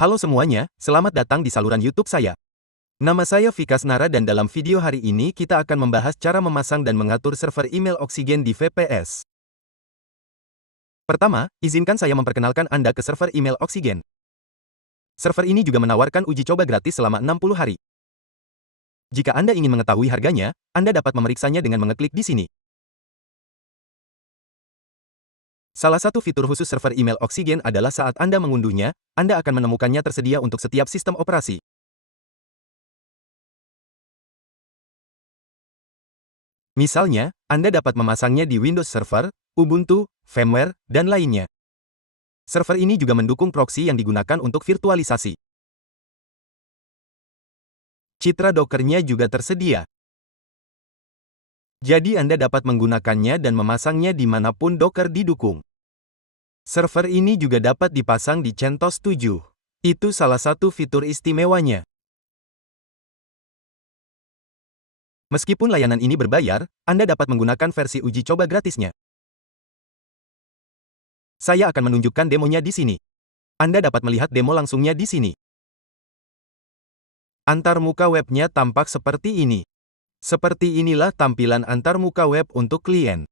Halo semuanya, selamat datang di saluran YouTube saya. Nama saya Vikas Nara dan dalam video hari ini kita akan membahas cara memasang dan mengatur server email Oksigen di VPS. Pertama, izinkan saya memperkenalkan Anda ke server email Oksigen. Server ini juga menawarkan uji coba gratis selama 60 hari. Jika Anda ingin mengetahui harganya, Anda dapat memeriksanya dengan mengeklik di sini. Salah satu fitur khusus server email Oksigen adalah saat Anda mengunduhnya, Anda akan menemukannya tersedia untuk setiap sistem operasi. Misalnya, Anda dapat memasangnya di Windows Server, Ubuntu, VMware, dan lainnya. Server ini juga mendukung proxy yang digunakan untuk virtualisasi. Citra Docker-nya juga tersedia. Jadi Anda dapat menggunakannya dan memasangnya dimanapun Docker didukung. Server ini juga dapat dipasang di CentOS 7. Itu salah satu fitur istimewanya. Meskipun layanan ini berbayar, Anda dapat menggunakan versi uji coba gratisnya. Saya akan menunjukkan demonya di sini. Anda dapat melihat demo langsungnya di sini. Antarmuka webnya tampak seperti ini. Seperti inilah tampilan antarmuka web untuk klien.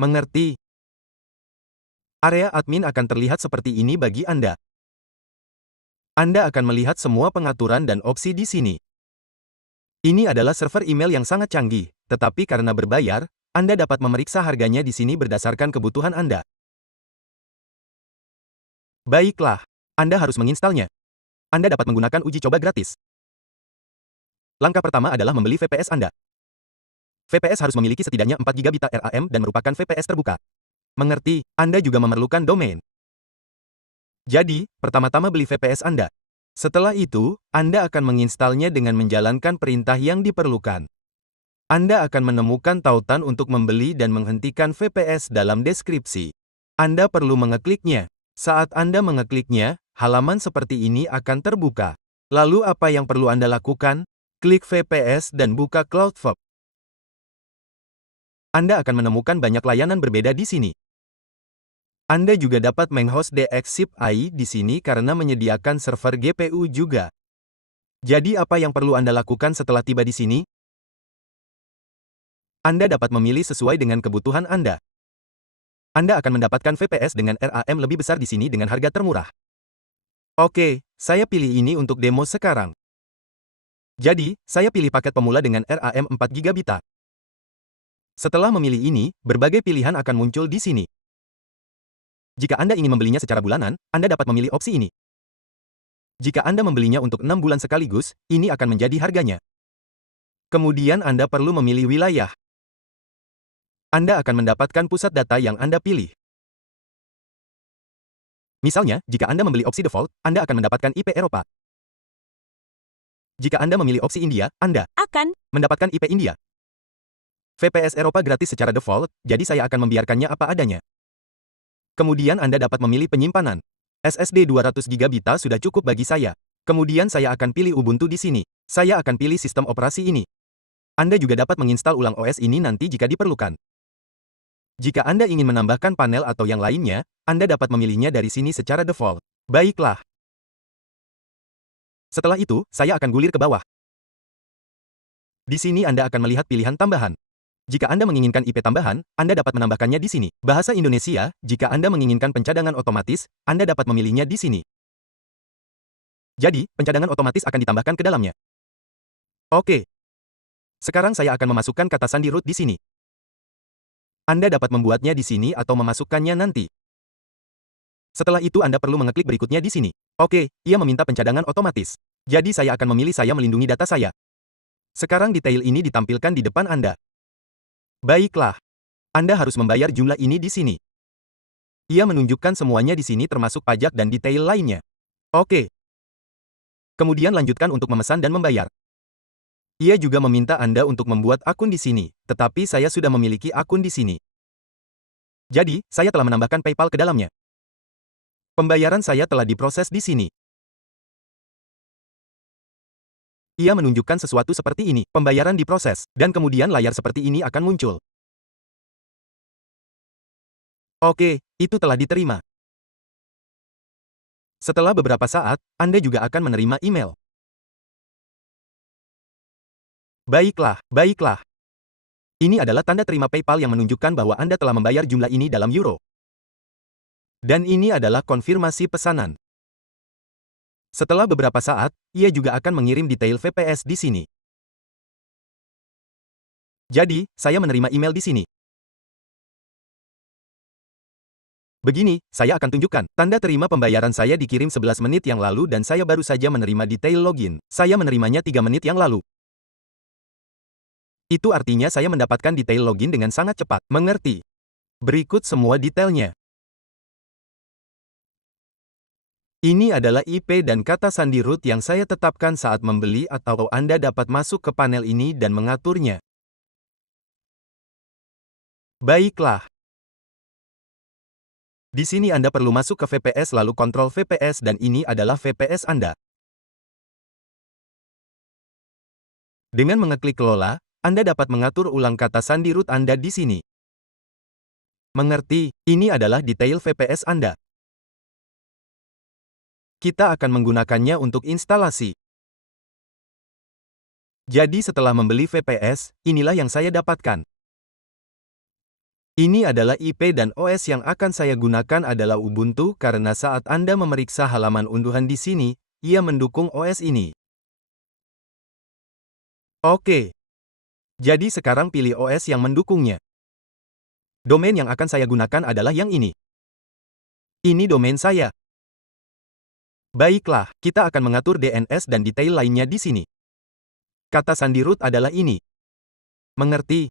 Mengerti? Area admin akan terlihat seperti ini bagi Anda. Anda akan melihat semua pengaturan dan opsi di sini. Ini adalah server email yang sangat canggih, tetapi karena berbayar, Anda dapat memeriksa harganya di sini berdasarkan kebutuhan Anda. Baiklah, Anda harus menginstalnya. Anda dapat menggunakan uji coba gratis. Langkah pertama adalah membeli VPS Anda. VPS harus memiliki setidaknya 4 GB RAM dan merupakan VPS terbuka. Mengerti, Anda juga memerlukan domain. Jadi, pertama-tama beli VPS Anda. Setelah itu, Anda akan menginstalnya dengan menjalankan perintah yang diperlukan. Anda akan menemukan tautan untuk membeli dan menghentikan VPS dalam deskripsi. Anda perlu mengekliknya. Saat Anda mengekliknya, halaman seperti ini akan terbuka. Lalu apa yang perlu Anda lakukan? Klik VPS dan buka CloudFop. Anda akan menemukan banyak layanan berbeda di sini. Anda juga dapat menghost DXCPI di sini karena menyediakan server GPU juga. Jadi apa yang perlu Anda lakukan setelah tiba di sini? Anda dapat memilih sesuai dengan kebutuhan Anda. Anda akan mendapatkan VPS dengan RAM lebih besar di sini dengan harga termurah. Oke, saya pilih ini untuk demo sekarang. Jadi, saya pilih paket pemula dengan RAM 4 GB. Setelah memilih ini, berbagai pilihan akan muncul di sini. Jika Anda ingin membelinya secara bulanan, Anda dapat memilih opsi ini. Jika Anda membelinya untuk 6 bulan sekaligus, ini akan menjadi harganya. Kemudian Anda perlu memilih wilayah. Anda akan mendapatkan pusat data yang Anda pilih. Misalnya, jika Anda membeli opsi default, Anda akan mendapatkan IP Eropa. Jika Anda memilih opsi India, Anda akan mendapatkan IP India. VPS Eropa gratis secara default, jadi saya akan membiarkannya apa adanya. Kemudian Anda dapat memilih penyimpanan. SSD 200 GB sudah cukup bagi saya. Kemudian saya akan pilih Ubuntu di sini. Saya akan pilih sistem operasi ini. Anda juga dapat menginstal ulang OS ini nanti jika diperlukan. Jika Anda ingin menambahkan panel atau yang lainnya, Anda dapat memilihnya dari sini secara default. Baiklah. Setelah itu, saya akan gulir ke bawah. Di sini Anda akan melihat pilihan tambahan. Jika Anda menginginkan IP tambahan, Anda dapat menambahkannya di sini. Bahasa Indonesia, jika Anda menginginkan pencadangan otomatis, Anda dapat memilihnya di sini. Jadi, pencadangan otomatis akan ditambahkan ke dalamnya. Oke. Sekarang saya akan memasukkan kata sandi root di sini. Anda dapat membuatnya di sini atau memasukkannya nanti. Setelah itu Anda perlu mengeklik berikutnya di sini. Oke, ia meminta pencadangan otomatis. Jadi saya akan memilih saya melindungi data saya. Sekarang detail ini ditampilkan di depan Anda. Baiklah. Anda harus membayar jumlah ini di sini. Ia menunjukkan semuanya di sini termasuk pajak dan detail lainnya. Oke. Kemudian lanjutkan untuk memesan dan membayar. Ia juga meminta Anda untuk membuat akun di sini, tetapi saya sudah memiliki akun di sini. Jadi, saya telah menambahkan PayPal ke dalamnya. Pembayaran saya telah diproses di sini. Ia menunjukkan sesuatu seperti ini, pembayaran diproses, dan kemudian layar seperti ini akan muncul. Oke, itu telah diterima. Setelah beberapa saat, Anda juga akan menerima email. Baiklah, baiklah. Ini adalah tanda terima PayPal yang menunjukkan bahwa Anda telah membayar jumlah ini dalam euro. Dan ini adalah konfirmasi pesanan. Setelah beberapa saat, ia juga akan mengirim detail VPS di sini. Jadi, saya menerima email di sini. Begini, saya akan tunjukkan. Tanda terima pembayaran saya dikirim 11 menit yang lalu dan saya baru saja menerima detail login. Saya menerimanya 3 menit yang lalu. Itu artinya saya mendapatkan detail login dengan sangat cepat. Mengerti? Berikut semua detailnya. Ini adalah IP dan kata sandi root yang saya tetapkan saat membeli atau Anda dapat masuk ke panel ini dan mengaturnya. Baiklah. Di sini Anda perlu masuk ke VPS lalu kontrol VPS dan ini adalah VPS Anda. Dengan mengeklik kelola, Anda dapat mengatur ulang kata sandi root Anda di sini. Mengerti? Ini adalah detail VPS Anda. Kita akan menggunakannya untuk instalasi. Jadi setelah membeli VPS, inilah yang saya dapatkan. Ini adalah IP dan OS yang akan saya gunakan adalah Ubuntu karena saat Anda memeriksa halaman unduhan di sini, ia mendukung OS ini. Oke. Jadi sekarang pilih OS yang mendukungnya. Domain yang akan saya gunakan adalah yang ini. Ini domain saya. Baiklah, kita akan mengatur DNS dan detail lainnya di sini. Kata sandi root adalah ini. Mengerti?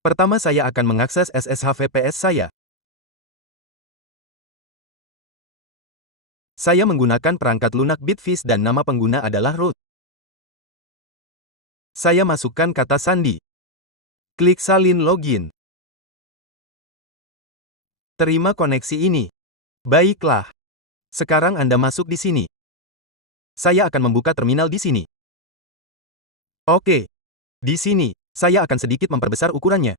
Pertama saya akan mengakses SSH VPS saya. Saya menggunakan perangkat lunak Bitfish dan nama pengguna adalah root. Saya masukkan kata sandi. Klik salin login. Terima koneksi ini. Baiklah. Sekarang Anda masuk di sini. Saya akan membuka terminal di sini. Oke. Di sini, saya akan sedikit memperbesar ukurannya.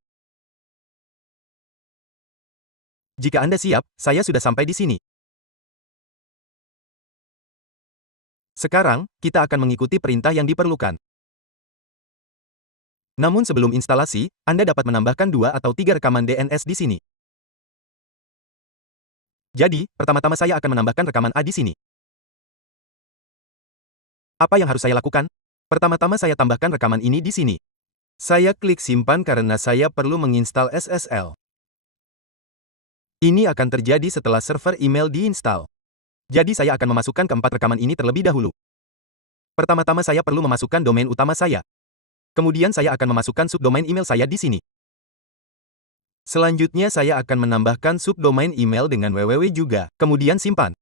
Jika Anda siap, saya sudah sampai di sini. Sekarang, kita akan mengikuti perintah yang diperlukan. Namun sebelum instalasi, Anda dapat menambahkan 2 atau 3 rekaman DNS di sini. Jadi, pertama-tama saya akan menambahkan rekaman A di sini. Apa yang harus saya lakukan? Pertama-tama saya tambahkan rekaman ini di sini. Saya klik simpan karena saya perlu menginstal SSL. Ini akan terjadi setelah server email diinstal. Jadi saya akan memasukkan keempat rekaman ini terlebih dahulu. Pertama-tama saya perlu memasukkan domain utama saya. Kemudian saya akan memasukkan subdomain email saya di sini. Selanjutnya saya akan menambahkan subdomain email dengan www juga. Kemudian simpan.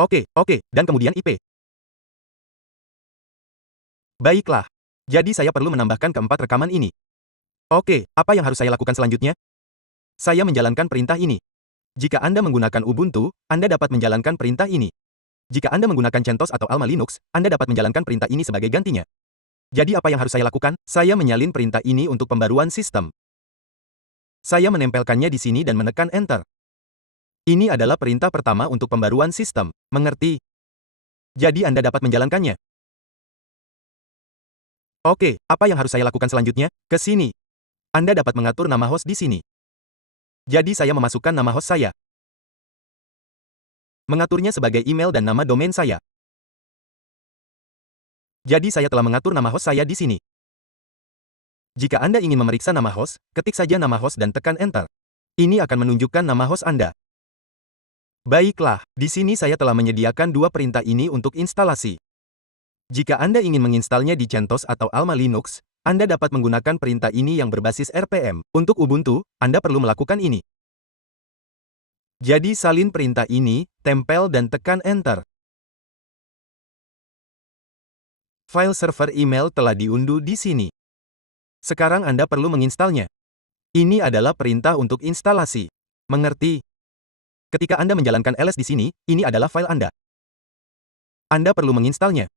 Oke, dan kemudian IP. Baiklah. Jadi saya perlu menambahkan keempat rekaman ini. Oke, apa yang harus saya lakukan selanjutnya? Saya menjalankan perintah ini. Jika Anda menggunakan Ubuntu, Anda dapat menjalankan perintah ini. Jika Anda menggunakan CentOS atau Alma Linux, Anda dapat menjalankan perintah ini sebagai gantinya. Jadi apa yang harus saya lakukan? Saya menyalin perintah ini untuk pembaruan sistem. Saya menempelkannya di sini dan menekan Enter. Ini adalah perintah pertama untuk pembaruan sistem. Mengerti? Jadi Anda dapat menjalankannya. Oke, apa yang harus saya lakukan selanjutnya? Ke sini. Anda dapat mengatur nama host di sini. Jadi saya memasukkan nama host saya. Mengaturnya sebagai email dan nama domain saya. Jadi saya telah mengatur nama host saya di sini. Jika Anda ingin memeriksa nama host, ketik saja nama host dan tekan Enter. Ini akan menunjukkan nama host Anda. Baiklah, di sini saya telah menyediakan 2 perintah ini untuk instalasi. Jika Anda ingin menginstalnya di CentOS atau Alma Linux, Anda dapat menggunakan perintah ini yang berbasis RPM. Untuk Ubuntu, Anda perlu melakukan ini. Jadi salin perintah ini, tempel dan tekan Enter. File server email telah diunduh di sini. Sekarang Anda perlu menginstalnya. Ini adalah perintah untuk instalasi. Mengerti? Ketika Anda menjalankan ls di sini, ini adalah file Anda. Anda perlu menginstalnya.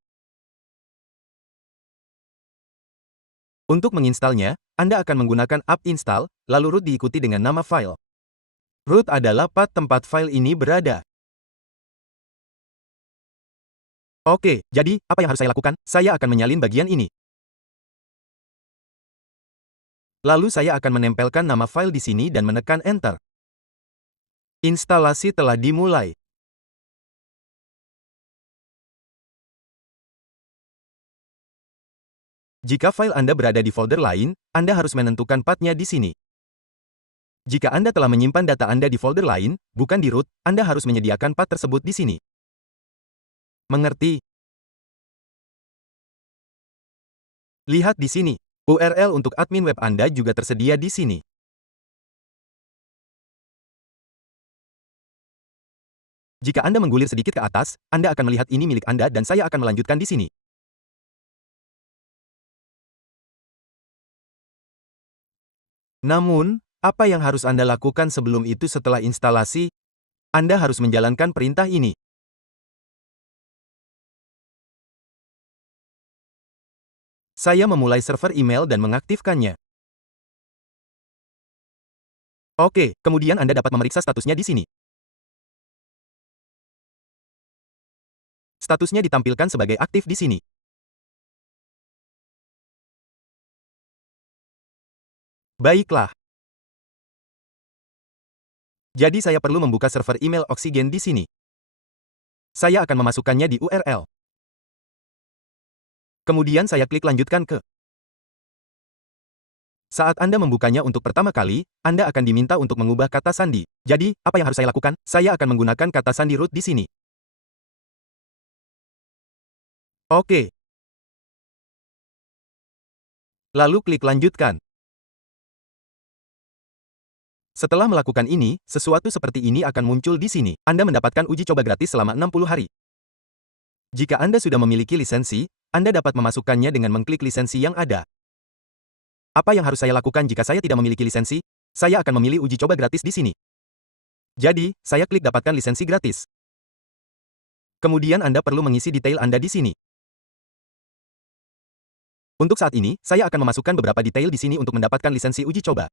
Untuk menginstalnya, Anda akan menggunakan apt install, lalu root diikuti dengan nama file. Root adalah path tempat file ini berada. Oke, jadi, apa yang harus saya lakukan? Saya akan menyalin bagian ini. Lalu saya akan menempelkan nama file di sini dan menekan Enter. Instalasi telah dimulai. Jika file Anda berada di folder lain, Anda harus menentukan path-nya di sini. Jika Anda telah menyimpan data Anda di folder lain, bukan di root, Anda harus menyediakan path tersebut di sini. Mengerti? Lihat di sini. URL untuk admin web Anda juga tersedia di sini. Jika Anda menggulir sedikit ke atas, Anda akan melihat ini milik Anda dan saya akan melanjutkan di sini. Namun, apa yang harus Anda lakukan sebelum itu setelah instalasi? Anda harus menjalankan perintah ini. Saya memulai server email dan mengaktifkannya. Oke, kemudian Anda dapat memeriksa statusnya di sini. Statusnya ditampilkan sebagai aktif di sini. Baiklah. Jadi saya perlu membuka server email Oksigen di sini. Saya akan memasukkannya di URL. Kemudian saya klik lanjutkan ke. Saat Anda membukanya untuk pertama kali, Anda akan diminta untuk mengubah kata sandi. Jadi, apa yang harus saya lakukan? Saya akan menggunakan kata sandi root di sini. Oke. Lalu klik lanjutkan. Setelah melakukan ini, sesuatu seperti ini akan muncul di sini. Anda mendapatkan uji coba gratis selama 60 hari. Jika Anda sudah memiliki lisensi, Anda dapat memasukkannya dengan mengklik lisensi yang ada. Apa yang harus saya lakukan jika saya tidak memiliki lisensi? Saya akan memilih uji coba gratis di sini. Jadi, saya klik dapatkan lisensi gratis. Kemudian Anda perlu mengisi detail Anda di sini. Untuk saat ini, saya akan memasukkan beberapa detail di sini untuk mendapatkan lisensi uji coba.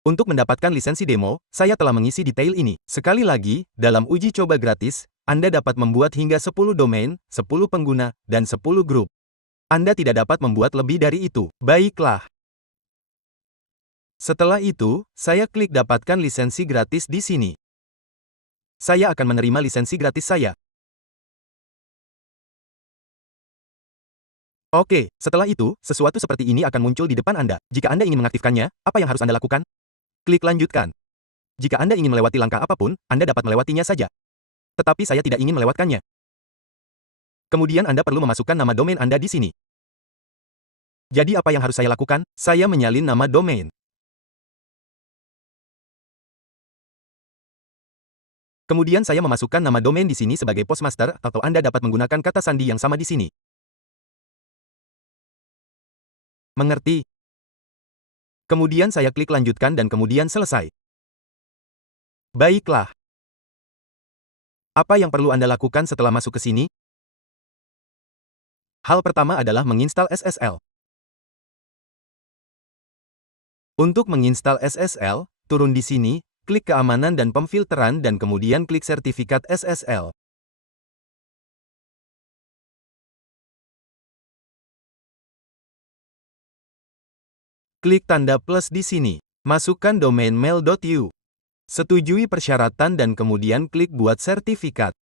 Untuk mendapatkan lisensi demo, saya telah mengisi detail ini. Sekali lagi, dalam uji coba gratis, Anda dapat membuat hingga 10 domain, 10 pengguna, dan 10 grup. Anda tidak dapat membuat lebih dari itu. Baiklah. Setelah itu, saya klik dapatkan lisensi gratis di sini. Saya akan menerima lisensi gratis saya. Oke, setelah itu, sesuatu seperti ini akan muncul di depan Anda. Jika Anda ingin mengaktifkannya, apa yang harus Anda lakukan? Klik lanjutkan. Jika Anda ingin melewati langkah apapun, Anda dapat melewatinya saja. Tetapi saya tidak ingin melewatkannya. Kemudian Anda perlu memasukkan nama domain Anda di sini. Jadi apa yang harus saya lakukan? Saya menyalin nama domain. Kemudian saya memasukkan nama domain di sini sebagai postmaster atau Anda dapat menggunakan kata sandi yang sama di sini. Mengerti? Kemudian saya klik lanjutkan dan kemudian selesai. Baiklah. Apa yang perlu Anda lakukan setelah masuk ke sini? Hal pertama adalah menginstal SSL. Untuk menginstal SSL, turun di sini, klik keamanan dan pemfilteran dan kemudian klik sertifikat SSL. Klik tanda plus di sini. Masukkan domain mail.u. Setujui persyaratan dan kemudian klik buat sertifikat.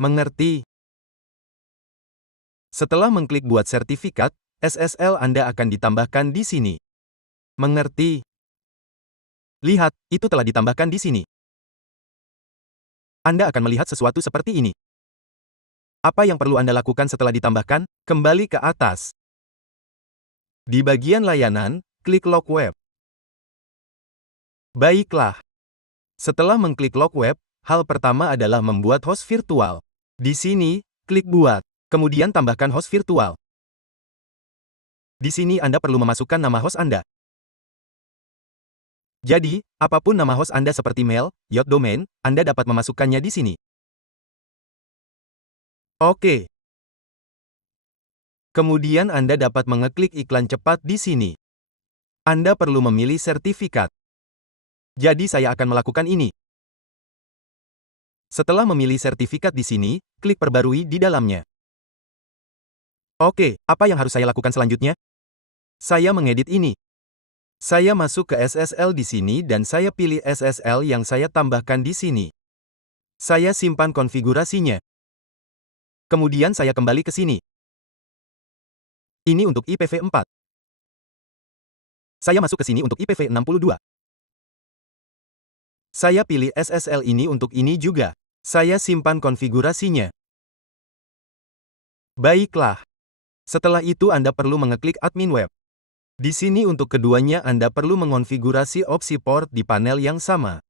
Mengerti? Setelah mengklik buat sertifikat, SSL Anda akan ditambahkan di sini. Mengerti? Lihat, itu telah ditambahkan di sini. Anda akan melihat sesuatu seperti ini. Apa yang perlu Anda lakukan setelah ditambahkan? Kembali ke atas. Di bagian layanan, klik log web. Baiklah. Setelah mengklik log web, hal pertama adalah membuat host virtual. Di sini, klik buat. Kemudian tambahkan host virtual. Di sini Anda perlu memasukkan nama host Anda. Jadi, apapun nama host Anda seperti mail, yacht domain, Anda dapat memasukkannya di sini. Oke. Kemudian Anda dapat mengeklik iklan cepat di sini. Anda perlu memilih sertifikat. Jadi saya akan melakukan ini. Setelah memilih sertifikat di sini, klik perbarui di dalamnya. Oke, apa yang harus saya lakukan selanjutnya? Saya mengedit ini. Saya masuk ke SSL di sini dan saya pilih SSL yang saya tambahkan di sini. Saya simpan konfigurasinya. Kemudian saya kembali ke sini. Ini untuk IPv4. Saya masuk ke sini untuk IPv62. Saya pilih SSL ini untuk ini juga. Saya simpan konfigurasinya. Baiklah. Setelah itu Anda perlu mengeklik admin web. Di sini untuk keduanya Anda perlu mengonfigurasi opsi port di panel yang sama.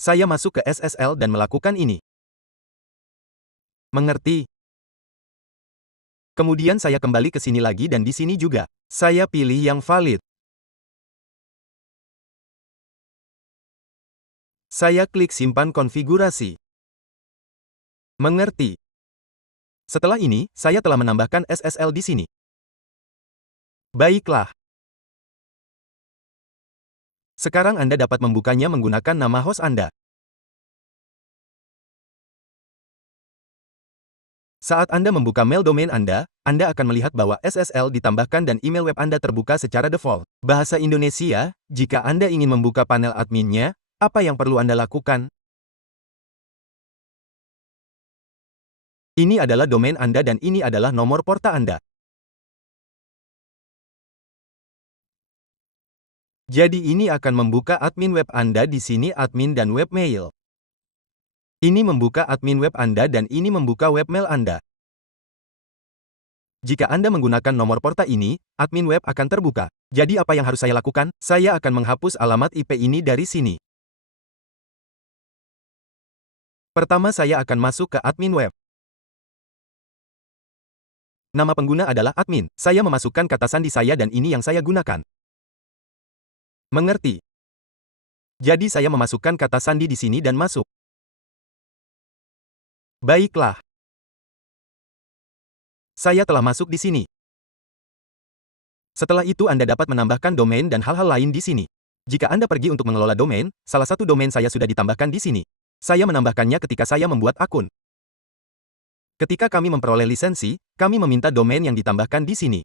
Saya masuk ke SSL dan melakukan ini. Mengerti? Kemudian saya kembali ke sini lagi dan di sini juga. Saya pilih yang valid. Saya klik simpan konfigurasi. Mengerti? Setelah ini, saya telah menambahkan SSL di sini. Baiklah. Sekarang Anda dapat membukanya menggunakan nama host Anda. Saat Anda membuka mail domain Anda akan melihat bahwa SSL ditambahkan dan email web Anda terbuka secara default. Bahasa Indonesia, jika Anda ingin membuka panel adminnya, apa yang perlu Anda lakukan? Ini adalah domain Anda dan ini adalah nomor porta Anda. Jadi ini akan membuka admin web Anda di sini admin dan webmail. Ini membuka admin web Anda dan ini membuka webmail Anda. Jika Anda menggunakan nomor porta ini, admin web akan terbuka. Jadi apa yang harus saya lakukan? Saya akan menghapus alamat IP ini dari sini. Pertama saya akan masuk ke admin web. Nama pengguna adalah admin. Saya memasukkan kata sandi saya dan ini yang saya gunakan. Mengerti? Jadi saya memasukkan kata sandi di sini dan masuk. Baiklah. Saya telah masuk di sini. Setelah itu Anda dapat menambahkan domain dan hal-hal lain di sini. Jika Anda pergi untuk mengelola domain, salah satu domain saya sudah ditambahkan di sini. Saya menambahkannya ketika saya membuat akun. Ketika kami memperoleh lisensi, kami meminta domain yang ditambahkan di sini.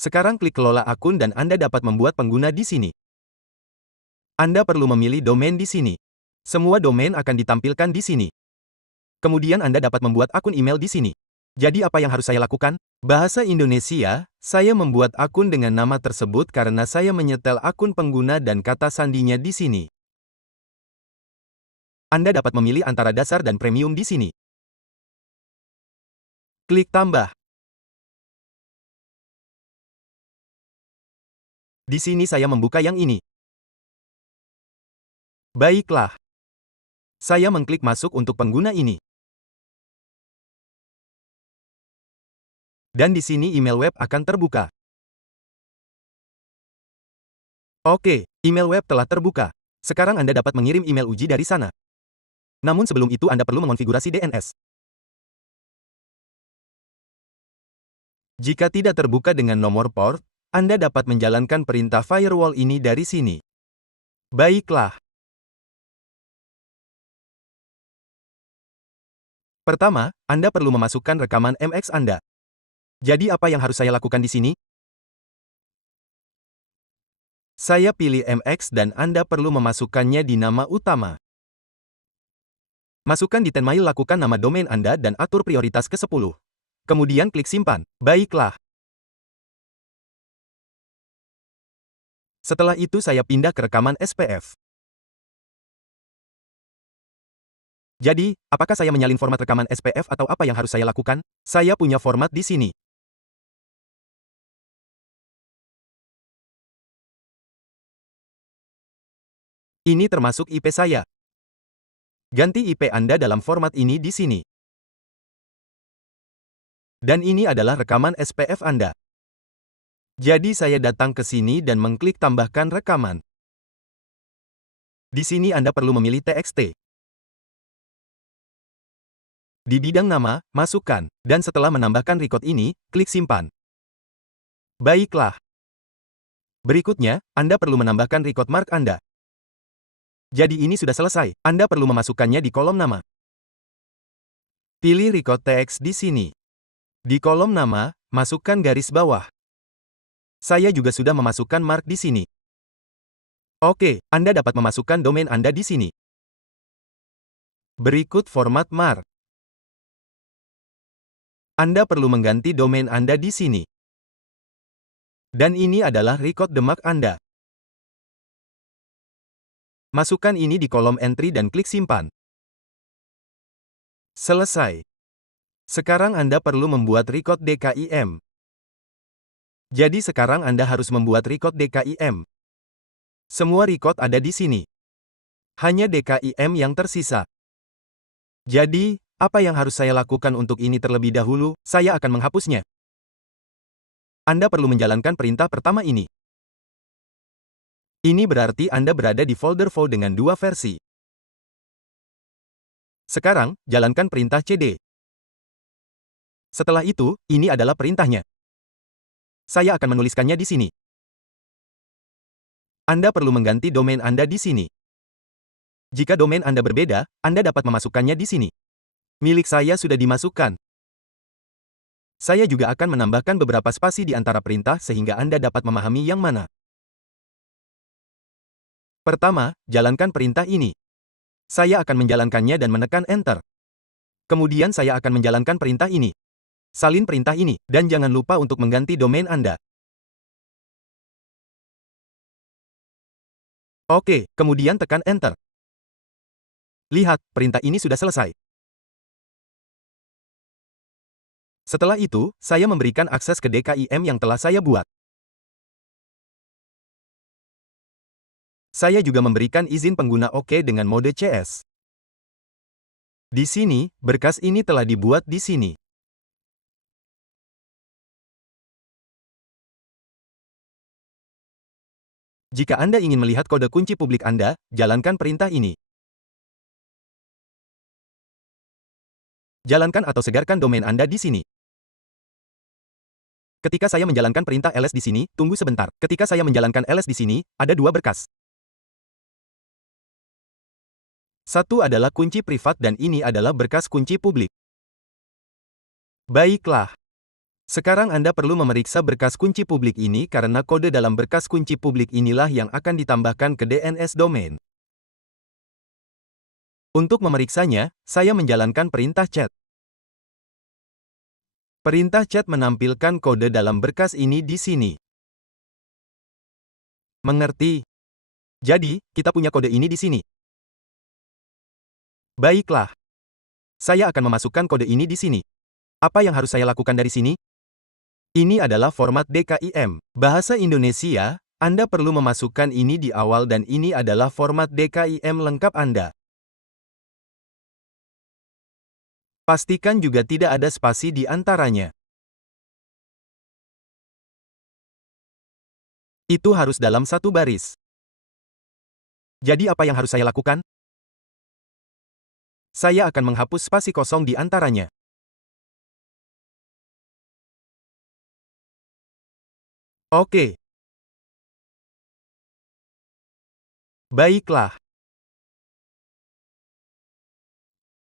Sekarang klik kelola akun dan Anda dapat membuat pengguna di sini. Anda perlu memilih domain di sini. Semua domain akan ditampilkan di sini. Kemudian Anda dapat membuat akun email di sini. Jadi apa yang harus saya lakukan? Bahasa Indonesia, saya membuat akun dengan nama tersebut karena saya menyetel akun pengguna dan kata sandinya di sini. Anda dapat memilih antara dasar dan premium di sini. Klik tambah. Di sini saya membuka yang ini. Baiklah. Saya mengklik masuk untuk pengguna ini. Dan di sini email web akan terbuka. Oke, email web telah terbuka. Sekarang Anda dapat mengirim email uji dari sana. Namun sebelum itu Anda perlu mengonfigurasi DNS. Jika tidak terbuka dengan nomor port, Anda dapat menjalankan perintah firewall ini dari sini. Baiklah. Pertama, Anda perlu memasukkan rekaman MX Anda. Jadi apa yang harus saya lakukan di sini? Saya pilih MX dan Anda perlu memasukkannya di nama utama. Masukkan di Tenmail, lakukan nama domain Anda dan atur prioritas ke 10. Kemudian klik simpan. Baiklah. Setelah itu saya pindah ke rekaman SPF. Jadi, apakah saya menyalin format rekaman SPF atau apa yang harus saya lakukan? Saya punya format di sini. Ini termasuk IP saya. Ganti IP Anda dalam format ini di sini. Dan ini adalah rekaman SPF Anda. Jadi saya datang ke sini dan mengklik tambahkan rekaman. Di sini Anda perlu memilih TXT. Di bidang nama, masukkan, dan setelah menambahkan record ini, klik simpan. Baiklah. Berikutnya, Anda perlu menambahkan record mark Anda. Jadi ini sudah selesai, Anda perlu memasukkannya di kolom nama. Pilih record text di sini. Di kolom nama, masukkan garis bawah. Saya juga sudah memasukkan mark di sini. Oke, Anda dapat memasukkan domain Anda di sini. Berikut format mark. Anda perlu mengganti domain Anda di sini. Dan ini adalah record the mark Anda. Masukkan ini di kolom entry dan klik simpan. Selesai. Sekarang Anda perlu membuat record DKIM. Jadi sekarang Anda harus membuat record DKIM. Semua record ada di sini. Hanya DKIM yang tersisa. Jadi, apa yang harus saya lakukan untuk ini terlebih dahulu? Saya akan menghapusnya. Anda perlu menjalankan perintah pertama ini. Ini berarti Anda berada di folder file dengan dua versi. Sekarang, jalankan perintah cd. Setelah itu, ini adalah perintahnya. Saya akan menuliskannya di sini. Anda perlu mengganti domain Anda di sini. Jika domain Anda berbeda, Anda dapat memasukkannya di sini. Milik saya sudah dimasukkan. Saya juga akan menambahkan beberapa spasi di antara perintah sehingga Anda dapat memahami yang mana. Pertama, jalankan perintah ini. Saya akan menjalankannya dan menekan Enter. Kemudian saya akan menjalankan perintah ini. Salin perintah ini, dan jangan lupa untuk mengganti domain Anda. Oke, kemudian tekan Enter. Lihat, perintah ini sudah selesai. Setelah itu, saya memberikan akses ke DKIM yang telah saya buat. Saya juga memberikan izin pengguna OK dengan mode CS. Di sini, berkas ini telah dibuat di sini. Jika Anda ingin melihat kode kunci publik Anda, jalankan perintah ini. Jalankan atau segarkan domain Anda di sini. Ketika saya menjalankan perintah ls di sini, tunggu sebentar. Ketika saya menjalankan ls di sini, ada dua berkas. Satu adalah kunci privat dan ini adalah berkas kunci publik. Baiklah. Sekarang Anda perlu memeriksa berkas kunci publik ini karena kode dalam berkas kunci publik inilah yang akan ditambahkan ke DNS domain. Untuk memeriksanya, saya menjalankan perintah chat. Perintah chat menampilkan kode dalam berkas ini di sini. Mengerti? Jadi, kita punya kode ini di sini. Baiklah. Saya akan memasukkan kode ini di sini. Apa yang harus saya lakukan dari sini? Ini adalah format DKIM. Bahasa Indonesia, Anda perlu memasukkan ini di awal dan ini adalah format DKIM lengkap Anda. Pastikan juga tidak ada spasi di antaranya. Itu harus dalam satu baris. Jadi apa yang harus saya lakukan? Saya akan menghapus spasi kosong di antaranya. Oke. Baiklah.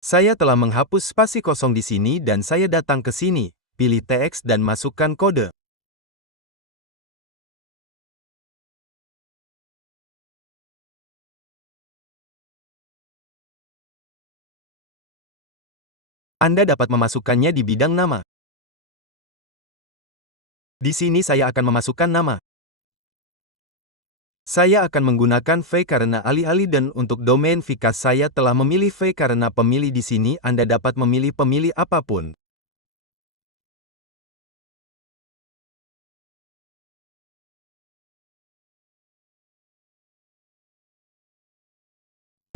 Saya telah menghapus spasi kosong di sini dan saya datang ke sini, pilih teks dan masukkan kode. Anda dapat memasukkannya di bidang nama. Di sini saya akan memasukkan nama. Saya akan menggunakan V karena alih-alih dan untuk domain Vkas saya telah memilih V karena pemilih di sini Anda dapat memilih pemilih apapun.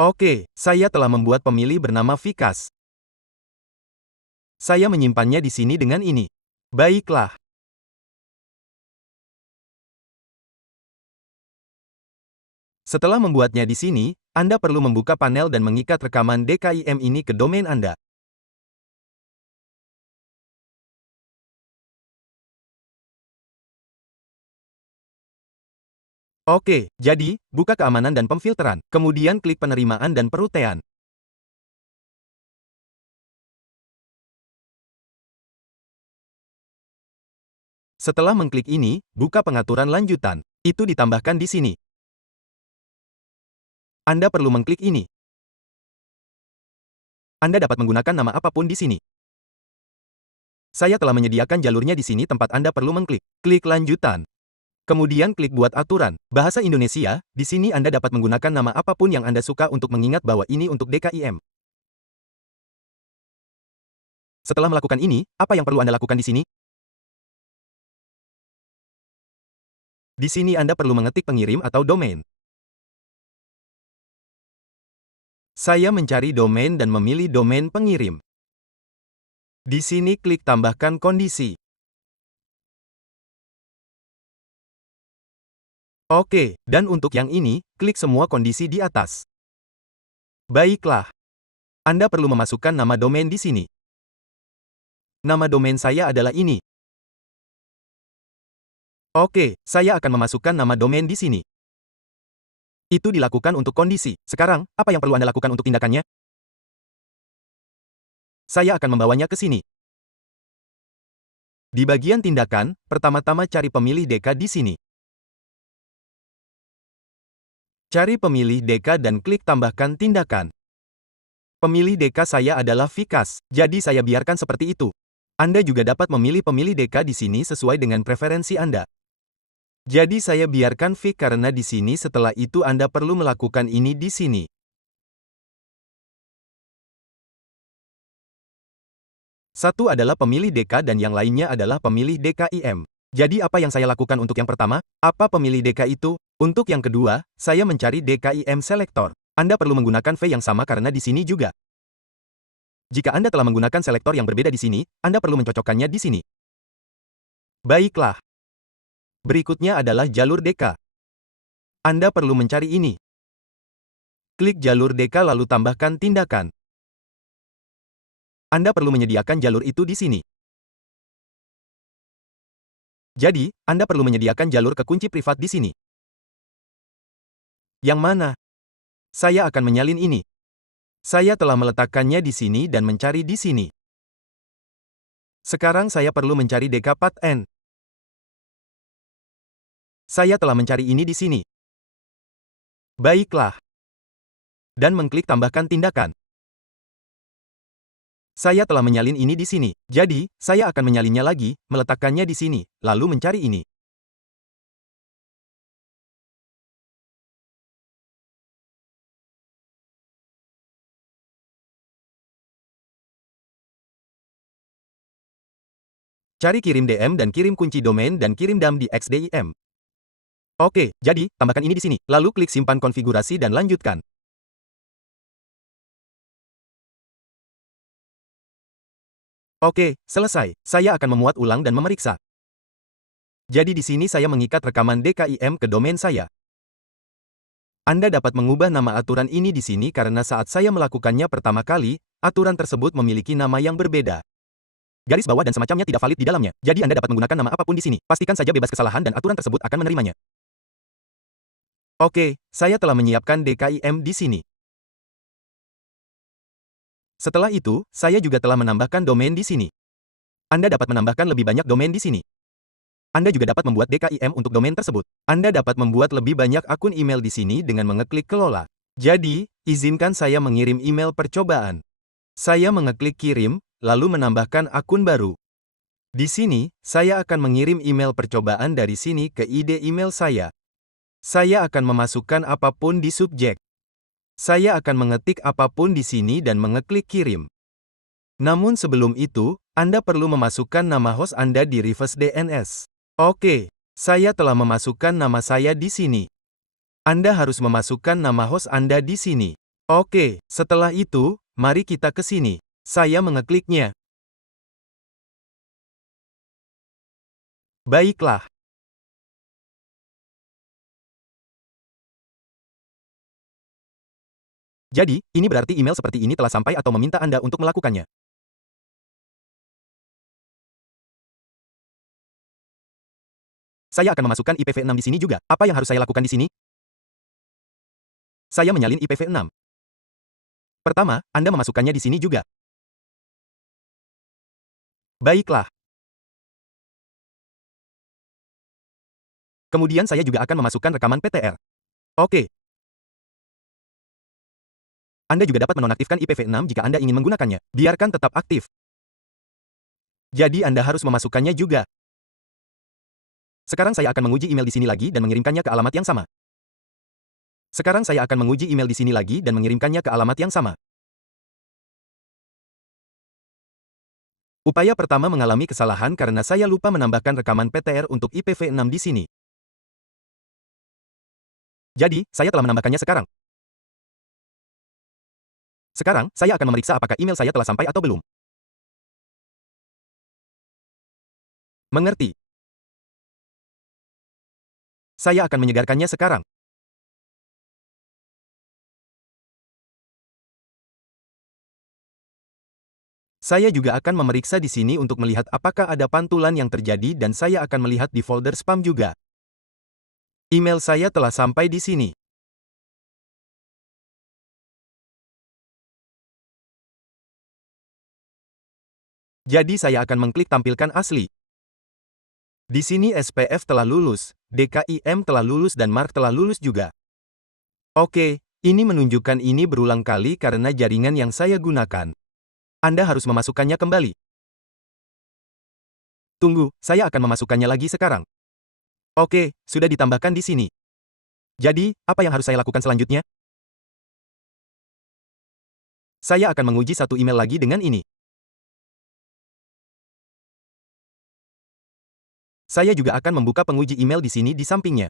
Oke, saya telah membuat pemilih bernama Vkas. Saya menyimpannya di sini dengan ini. Baiklah. Setelah membuatnya di sini, Anda perlu membuka panel dan mengikat rekaman DKIM ini ke domain Anda. Oke, jadi, buka keamanan dan pemfilteran. Kemudian klik penerimaan dan peruttean. Setelah mengklik ini, buka pengaturan lanjutan. Itu ditambahkan di sini. Anda perlu mengklik ini. Anda dapat menggunakan nama apapun di sini. Saya telah menyediakan jalurnya di sini tempat Anda perlu mengklik. Klik lanjutan. Kemudian klik buat aturan. Bahasa Indonesia, di sini Anda dapat menggunakan nama apapun yang Anda suka untuk mengingat bahwa ini untuk DKIM. Setelah melakukan ini, apa yang perlu Anda lakukan di sini? Di sini Anda perlu mengetik pengirim atau domain. Saya mencari domain dan memilih domain pengirim. Di sini klik tambahkan kondisi. Oke, dan untuk yang ini, klik semua kondisi di atas. Baiklah. Anda perlu memasukkan nama domain di sini. Nama domain saya adalah ini. Oke, saya akan memasukkan nama domain di sini. Itu dilakukan untuk kondisi. Sekarang, apa yang perlu Anda lakukan untuk tindakannya? Saya akan membawanya ke sini. Di bagian tindakan, pertama-tama cari pemilih deka di sini. Cari pemilih deka dan klik tambahkan tindakan. Pemilih deka saya adalah Vikas, jadi saya biarkan seperti itu. Anda juga dapat memilih pemilih deka di sini sesuai dengan preferensi Anda. Jadi saya biarkan Vic karena di sini setelah itu Anda perlu melakukan ini di sini. Satu adalah pemilih DK dan yang lainnya adalah pemilih DKIM. Jadi apa yang saya lakukan untuk yang pertama? Apa pemilih DK itu? Untuk yang kedua, saya mencari DKIM Selector. Anda perlu menggunakan V yang sama karena di sini juga. Jika Anda telah menggunakan selektor yang berbeda di sini, Anda perlu mencocokkannya di sini. Baiklah. Berikutnya adalah jalur DK. Anda perlu mencari ini. Klik jalur DK lalu tambahkan tindakan. Anda perlu menyediakan jalur itu di sini. Jadi, Anda perlu menyediakan jalur kekunci privat di sini. Yang mana? Saya akan menyalin ini. Saya telah meletakkannya di sini dan mencari di sini. Sekarang saya perlu mencari DK Path N. Saya telah mencari ini di sini. Baiklah. Dan mengklik tambahkan tindakan. Saya telah menyalin ini di sini. Jadi, saya akan menyalinnya lagi, meletakkannya di sini, lalu mencari ini. Cari kirim DM dan kirim kunci domain dan kirim DAM di XDIM. Oke, jadi, tambahkan ini di sini, lalu klik simpan konfigurasi dan lanjutkan. Oke, selesai. Saya akan memuat ulang dan memeriksa. Jadi di sini saya mengikat rekaman DKIM ke domain saya. Anda dapat mengubah nama aturan ini di sini karena saat saya melakukannya pertama kali, aturan tersebut memiliki nama yang berbeda. Garis bawah dan semacamnya tidak valid di dalamnya, jadi Anda dapat menggunakan nama apapun di sini. Pastikan saja bebas kesalahan dan aturan tersebut akan menerimanya. Oke, saya telah menyiapkan DKIM di sini. Setelah itu, saya juga telah menambahkan domain di sini. Anda dapat menambahkan lebih banyak domain di sini. Anda juga dapat membuat DKIM untuk domain tersebut. Anda dapat membuat lebih banyak akun email di sini dengan mengeklik kelola. Jadi, izinkan saya mengirim email percobaan. Saya mengeklik kirim, lalu menambahkan akun baru. Di sini, saya akan mengirim email percobaan dari sini ke ID email saya. Saya akan memasukkan apapun di subjek. Saya akan mengetik apapun di sini dan mengeklik kirim. Namun sebelum itu, Anda perlu memasukkan nama host Anda di reverse DNS. Oke, saya telah memasukkan nama saya di sini. Anda harus memasukkan nama host Anda di sini. Oke, setelah itu, mari kita ke sini. Saya mengekliknya. Baiklah. Jadi, ini berarti email seperti ini telah sampai atau meminta Anda untuk melakukannya. saya akan memasukkan IPv6 di sini juga. Apa yang harus saya lakukan di sini? Saya menyalin IPv6. Pertama, Anda memasukkannya di sini juga. Baiklah. Kemudian saya juga akan memasukkan rekaman PTR. Oke. Anda juga dapat menonaktifkan IPv6 jika Anda ingin menggunakannya. Biarkan tetap aktif. Jadi Anda harus memasukkannya juga. Sekarang saya akan menguji email di sini lagi dan mengirimkannya ke alamat yang sama. Sekarang saya akan menguji email di sini lagi dan mengirimkannya ke alamat yang sama. Upaya pertama mengalami kesalahan karena saya lupa menambahkan rekaman PTR untuk IPv6 di sini. Jadi, saya telah menambahkannya sekarang. Sekarang, saya akan memeriksa apakah email saya telah sampai atau belum. Mengerti. Saya akan menyegarkannya sekarang. Saya juga akan memeriksa di sini untuk melihat apakah ada pantulan yang terjadi dan saya akan melihat di folder spam juga. Email saya telah sampai di sini. Jadi saya akan mengklik tampilkan asli. Di sini SPF telah lulus, DKIM telah lulus dan Mark telah lulus juga. Oke, ini menunjukkan ini berulang kali karena jaringan yang saya gunakan. Anda harus memasukkannya kembali. Tunggu, saya akan memasukkannya lagi sekarang. Oke, sudah ditambahkan di sini. Jadi, apa yang harus saya lakukan selanjutnya? Saya akan menguji satu email lagi dengan ini. Saya juga akan membuka penguji email di sini di sampingnya.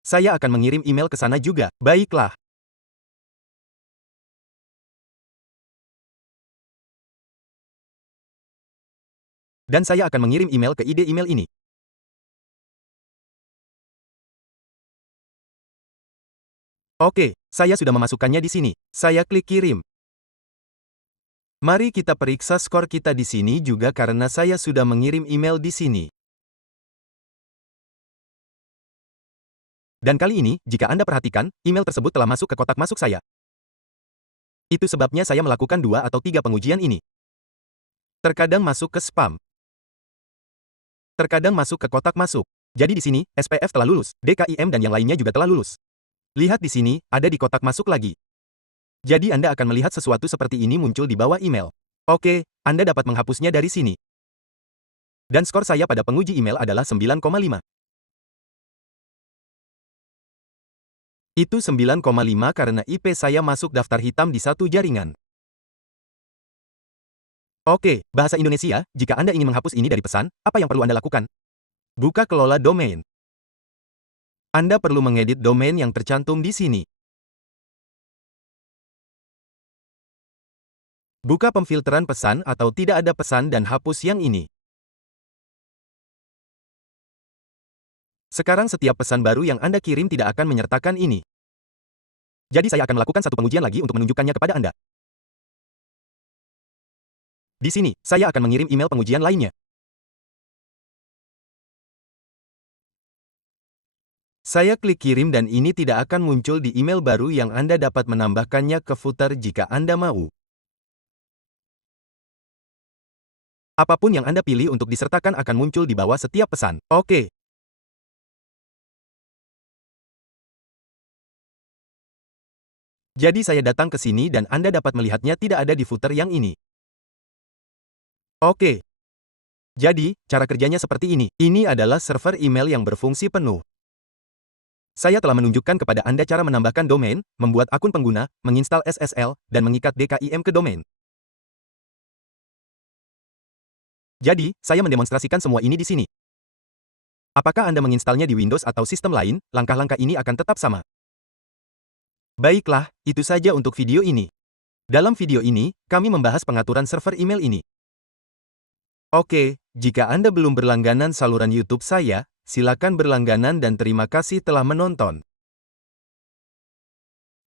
Saya akan mengirim email ke sana juga. Baiklah. Dan saya akan mengirim email ke ID email ini. Oke, saya sudah memasukkannya di sini. Saya klik kirim. Mari kita periksa skor kita di sini juga karena saya sudah mengirim email di sini. Dan kali ini, jika Anda perhatikan, email tersebut telah masuk ke kotak masuk saya. Itu sebabnya saya melakukan 2 atau 3 pengujian ini. Terkadang masuk ke spam. Terkadang masuk ke kotak masuk. Jadi di sini, SPF telah lulus, DKIM dan yang lainnya juga telah lulus. Lihat di sini, ada di kotak masuk lagi. Jadi Anda akan melihat sesuatu seperti ini muncul di bawah email. Oke, Anda dapat menghapusnya dari sini. Dan skor saya pada penguji email adalah 9,5. Itu 9,5 karena IP saya masuk daftar hitam di satu jaringan. Oke, bahasa Indonesia, jika Anda ingin menghapus ini dari pesan, apa yang perlu Anda lakukan? Buka kelola domain. Anda perlu mengedit domain yang tercantum di sini. Buka pemfilteran pesan atau tidak ada pesan dan hapus yang ini. Sekarang setiap pesan baru yang Anda kirim tidak akan menyertakan ini. Jadi saya akan melakukan satu pengujian lagi untuk menunjukkannya kepada Anda. Di sini, saya akan mengirim email pengujian lainnya. Saya klik kirim dan ini tidak akan muncul di email baru yang Anda dapat menambahkannya ke footer jika Anda mau. Apapun yang Anda pilih untuk disertakan akan muncul di bawah setiap pesan. Oke. Jadi saya datang ke sini dan Anda dapat melihatnya tidak ada di footer yang ini. Oke. Jadi, cara kerjanya seperti ini. Ini adalah server email yang berfungsi penuh. Saya telah menunjukkan kepada Anda cara menambahkan domain, membuat akun pengguna, menginstal SSL, dan mengikat DKIM ke domain. Jadi, saya mendemonstrasikan semua ini di sini. Apakah Anda menginstalnya di Windows atau sistem lain, langkah-langkah ini akan tetap sama. Baiklah, itu saja untuk video ini. Dalam video ini, kami membahas pengaturan server email ini. Oke, jika Anda belum berlangganan saluran YouTube saya, silakan berlangganan dan terima kasih telah menonton.